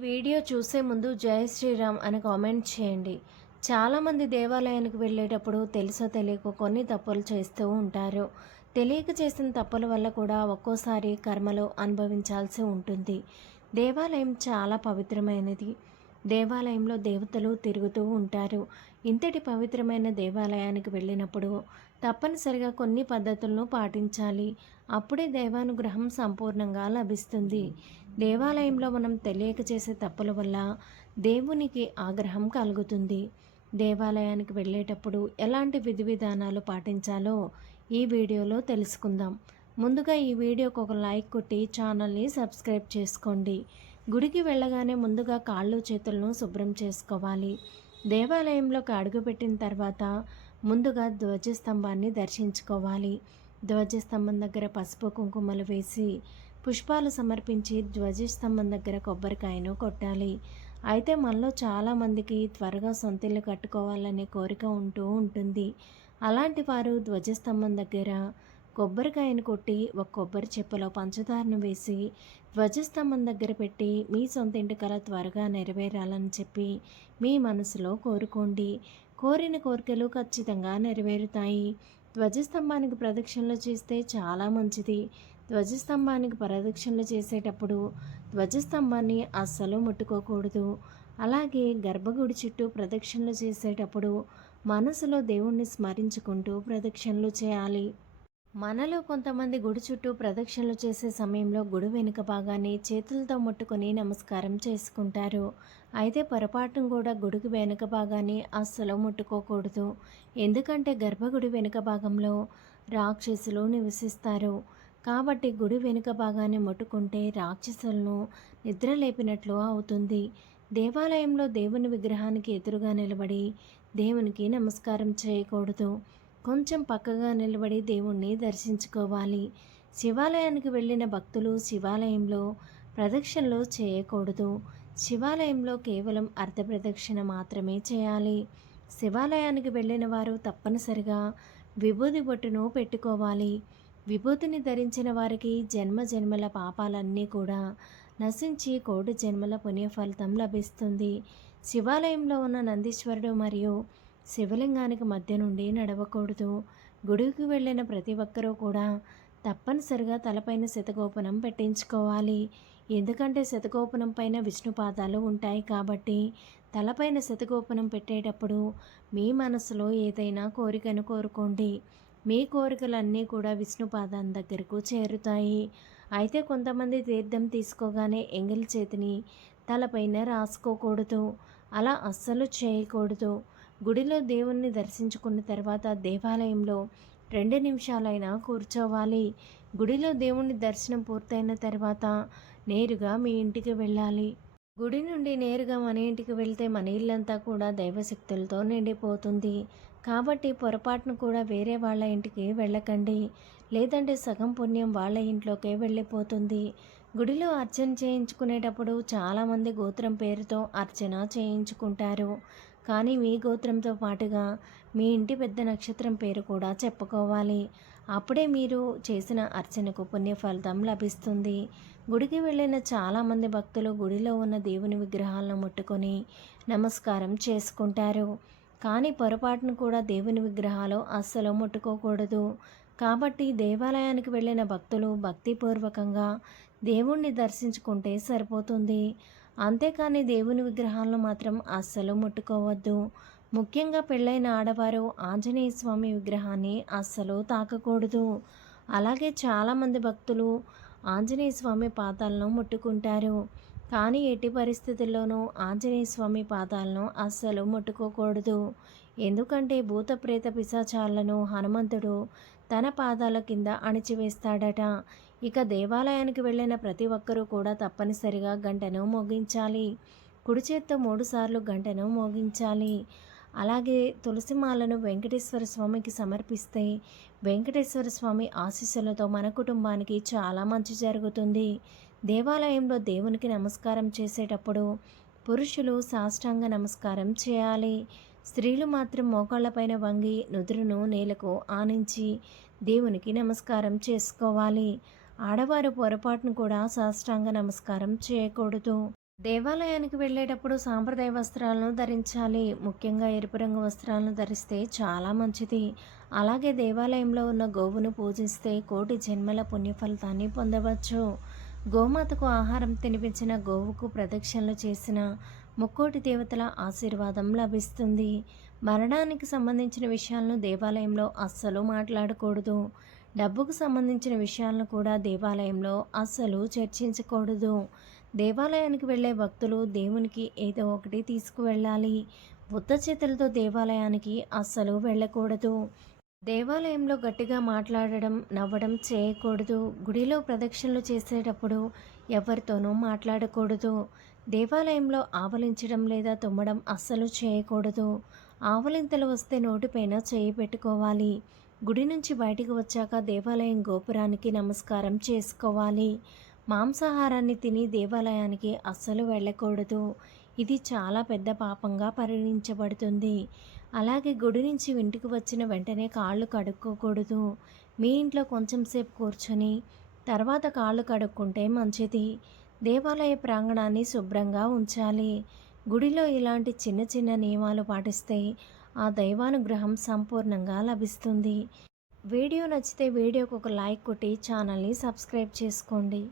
Video చూసే ముందు జై శ్రీరామ్ అని కామెంట్ చేయండి. చాలామంది దేవాలయానికి వెళ్ళేటప్పుడు తెలుసో తెలియక కొన్ని తప్పులు చేస్తూ ఉంటారు. తెలియక చేసిన తప్పుల వల్ల కూడా ఒక్కోసారి కర్మలు అనుభవించాల్సి ఉంటుంది. దేవాలయం చాలా పవిత్రమైనది. దేవాలయంలో దేవతలు తిరుగుతూ ఉంటారు. ఇంతటి పవిత్రమైన దేవాలయానికి వెళ్ళినప్పుడు తప్పనిసరిగా కొన్ని పద్ధతులను పాటించాలి. అప్పుడే దైవానుగ్రహం సంపూర్ణంగా లభిస్తుంది. దేవాలయంలో మనం తెలియక చేసే తప్పుల వల్ల దేవునికి ఆగ్రహం కలుగుతుంది. దేవాలయానికి వెళ్ళేటప్పుడు ఎలాంటి విధి విధానాలు పాటించాలో ఈ వీడియోలో తెలుసుకుందాం. ముందుగా ఈ వీడియోకి ఒక లైక్ కొట్టి ఛానల్ని సబ్స్క్రైబ్ చేసుకోండి. గుడికి వెళ్ళగానే ముందుగా కాళ్ళు చేతులను శుభ్రం చేసుకోవాలి. దేవాలయంలోకి అడుగుపెట్టిన తర్వాత ముందుగా ధ్వజస్తంభాన్ని దర్శించుకోవాలి. ధ్వజస్తంభం దగ్గర పసుపు కుంకుమలు వేసి పుష్పాలు సమర్పించి ధ్వజస్తంభం దగ్గర కొబ్బరికాయను కొట్టాలి. అయితే మనలో చాలామందికి త్వరగా సొంతిల్లు కట్టుకోవాలనే కోరిక ఉంటూ ఉంటుంది. అలాంటి వారు ధ్వజస్తంభం దగ్గర కొబ్బరికాయను కొట్టి ఒక కొబ్బరి చెప్పులో పంచదారను వేసి ధ్వజస్తంభం దగ్గర పెట్టి మీ సొంత ఇంటి కళ త్వరగా నెరవేరాలని చెప్పి మీ మనసులో కోరుకోండి. కోరిన కోరికలు ఖచ్చితంగా నెరవేరుతాయి. ధ్వజస్తంభానికి ప్రదక్షిణలు చేస్తే చాలా మంచిది. ధ్వజస్తంభానికి ప్రదక్షిణలు చేసేటప్పుడు ధ్వజస్తంభాన్ని అస్సలు ముట్టుకోకూడదు. అలాగే గర్భగుడి చుట్టూ ప్రదక్షిణలు చేసేటప్పుడు మనసులో దేవుణ్ణి స్మరించుకుంటూ ప్రదక్షిణలు చేయాలి. మనలో కొంతమంది గుడి చుట్టూ ప్రదక్షిణలు చేసే సమయంలో గుడి వెనుక భాగాన్ని చేతులతో ముట్టుకొని నమస్కారం చేసుకుంటారు. అయితే పొరపాటును కూడా గుడికి వెనుక భాగాన్ని అస్సలు ముట్టుకోకూడదు. ఎందుకంటే గర్భగుడి వెనుక భాగంలో రాక్షసులు నివసిస్తారు. కాబట్టి గుడి వెనుక భాగాన్ని ముట్టుకుంటే రాక్షసులను నిద్రలేపినట్లు అవుతుంది. దేవాలయంలో దేవుని విగ్రహానికి ఎదురుగా నిలబడి దేవునికి నమస్కారం చేయకూడదు. కొంచెం పక్కగా నిలబడి దేవుణ్ణి దర్శించుకోవాలి. శివాలయానికి వెళ్ళిన భక్తులు శివాలయంలో ప్రదక్షిణలు చేయకూడదు. శివాలయంలో కేవలం అర్ధ ప్రదక్షిణ మాత్రమే చేయాలి. శివాలయానికి వెళ్ళిన వారు తప్పనిసరిగా విభూది బొట్టును పెట్టుకోవాలి. విభూతిని ధరించిన వారికి జన్మ జన్మల పాపాలన్నీ కూడా నశించి కోటి జన్మల పుణ్యఫలితం లభిస్తుంది. శివాలయంలో ఉన్న నందీశ్వరుడు మరియు శివలింగానికి మధ్య నుండి నడవకూడదు. గుడికి వెళ్ళిన ప్రతి ఒక్కరూ కూడా తప్పనిసరిగా తలపైన శతగోపనం పెట్టించుకోవాలి. ఎందుకంటే శతగోపనం పైన విష్ణు పాదాలు ఉంటాయి కాబట్టి తలపైన శతగోపనం పెట్టేటప్పుడు మీ మనసులో ఏదైనా కోరికను కోరుకోండి. మీ కోరికలన్నీ కూడా విష్ణుపాదం దగ్గరకు చేరుతాయి. అయితే కొంతమంది తీర్థం తీసుకోగానే ఎంగిల్ చేతిని తలపైన రాసుకోకూడదు. అలా అస్సలు చేయకూడదు. గుడిలో దేవుణ్ణి దర్శించుకున్న తర్వాత దేవాలయంలో రెండు నిమిషాలైనా కూర్చోవాలి. గుడిలో దేవుణ్ణి దర్శనం పూర్తయిన తర్వాత నేరుగా మీ ఇంటికి వెళ్ళాలి. గుడి నుండి నేరుగా మన ఇంటికి వెళ్తే మన ఇల్లంతా కూడా దైవశక్తులతో నిండిపోతుంది. కాబట్టి పొరపాటును కూడా వేరే వాళ్ళ ఇంటికి వెళ్ళకండి. లేదంటే సగం పుణ్యం వాళ్ళ ఇంట్లోకే వెళ్ళిపోతుంది. గుడిలో అర్చన చేయించుకునేటప్పుడు చాలామంది గోత్రం పేరుతో అర్చన చేయించుకుంటారు. కానీ మీ గోత్రంతో పాటుగా మీ ఇంటి పెద్ద నక్షత్రం పేరు కూడా చెప్పుకోవాలి. అప్పుడే మీరు చేసిన అర్చనకు పుణ్య ఫలితం లభిస్తుంది. గుడికి వెళ్ళిన చాలామంది భక్తులు గుడిలో ఉన్న దేవుని విగ్రహాలను ముట్టుకొని నమస్కారం చేసుకుంటారు. కానీ పొరపాటును కూడా దేవుని విగ్రహాలు అస్సలు ముట్టుకోకూడదు. కాబట్టి దేవాలయానికి వెళ్ళిన భక్తులు భక్తిపూర్వకంగా దేవుణ్ణి దర్శించుకుంటే సరిపోతుంది. అంతేకాని దేవుని విగ్రహాలను మాత్రం అస్సలు ముట్టుకోవద్దు. ముఖ్యంగా పెళ్ళైన ఆడవారు ఆంజనేయ స్వామి విగ్రహాన్ని అస్సలు తాకకూడదు. అలాగే చాలామంది భక్తులు ఆంజనేయ స్వామి పాదాలను ముట్టుకుంటారు. కానీ ఎట్టి పరిస్థితుల్లోనూ ఆంజనేయ స్వామి పాదాలను అస్సలు ముట్టుకోకూడదు. ఎందుకంటే భూత ప్రేత పిశాచాలను హనుమంతుడు తన పాదాల కింద అణిచివేస్తాడట. ఇక దేవాలయానికి వెళ్ళిన ప్రతి ఒక్కరూ కూడా తప్పనిసరిగా గంటను మోగించాలి. కుడి చేత్తో మూడుసార్లు గంటను మోగించాలి. అలాగే తులసిమాలను వెంకటేశ్వర స్వామికి సమర్పిస్తే వెంకటేశ్వర స్వామి ఆశీస్సులతో మన కుటుంబానికి చాలా మంచి జరుగుతుంది. దేవాలయంలో దేవునికి నమస్కారం చేసేటప్పుడు పురుషులు సాష్టాంగ నమస్కారం చేయాలి. స్త్రీలు మాత్రం మోకాళ్ళపైన వంగి నుదురును నేలకు ఆనించి దేవునికి నమస్కారం చేసుకోవాలి. ఆడవారు పొరపాటును కూడా సాష్టాంగ నమస్కారం చేయకూడదు. దేవాలయానికి వెళ్ళేటప్పుడు సాంప్రదాయ వస్త్రాలను ధరించాలి. ముఖ్యంగా ఎరుపు రంగు వస్త్రాలను ధరిస్తే చాలా మంచిది. అలాగే దేవాలయంలో ఉన్న గోవును పూజిస్తే కోటి జన్మల పుణ్యఫలితాన్ని పొందవచ్చు. గోమాతకు ఆహారం తినిపించిన గోవుకు ప్రదక్షిణలు చేసిన ముక్కోటి దేవతల ఆశీర్వాదం లభిస్తుంది. మరణానికి సంబంధించిన విషయాలను దేవాలయంలో అస్సలు మాట్లాడకూడదు. డబ్బుకు సంబంధించిన విషయాలను కూడా దేవాలయంలో అస్సలు చర్చించకూడదు. దేవాలయానికి వెళ్ళే భక్తులు దేవునికి ఏదో ఒకటి తీసుకువెళ్ళాలి. ఉత్త చేతులతో దేవాలయానికి అస్సలు వెళ్ళకూడదు. దేవాలయంలో గట్టిగా మాట్లాడడం నవ్వడం చేయకూడదు. గుడిలో ప్రదక్షిణలు చేసేటప్పుడు ఎవరితోనూ మాట్లాడకూడదు. దేవాలయంలో ఆవలించడం లేదా తుమ్మడం అస్సలు చేయకూడదు. ఆవలింతలు వస్తే నోటిపైన చేయి పెట్టుకోవాలి. గుడి నుంచి బయటికి వచ్చాక దేవాలయం గోపురానికి నమస్కారం చేసుకోవాలి. మాంసాహారాన్ని తిని దేవాలయానికి అస్సలు వెళ్ళకూడదు. ఇది చాలా పెద్ద పాపంగా పరిగణించబడుతుంది. అలాగే గుడి నుంచి ఇంటికి వచ్చిన వెంటనే కాళ్ళు కడుక్కోకూడదు. మీ ఇంట్లో కొంచెం సేపు కూర్చొని తర్వాత కాళ్ళు కడుక్కుంటే మంచిది. దేవాలయ ప్రాంగణాన్ని శుభ్రంగా ఉంచాలి. గుడిలో ఇలాంటి చిన్న చిన్న నియమాలు పాటిస్తే ఆ దైవానుగ్రహం సంపూర్ణంగా లభిస్తుంది. వీడియో నచ్చితే వీడియోకు ఒక లైక్ కొట్టి ఛానల్ని సబ్స్క్రైబ్ చేసుకోండి.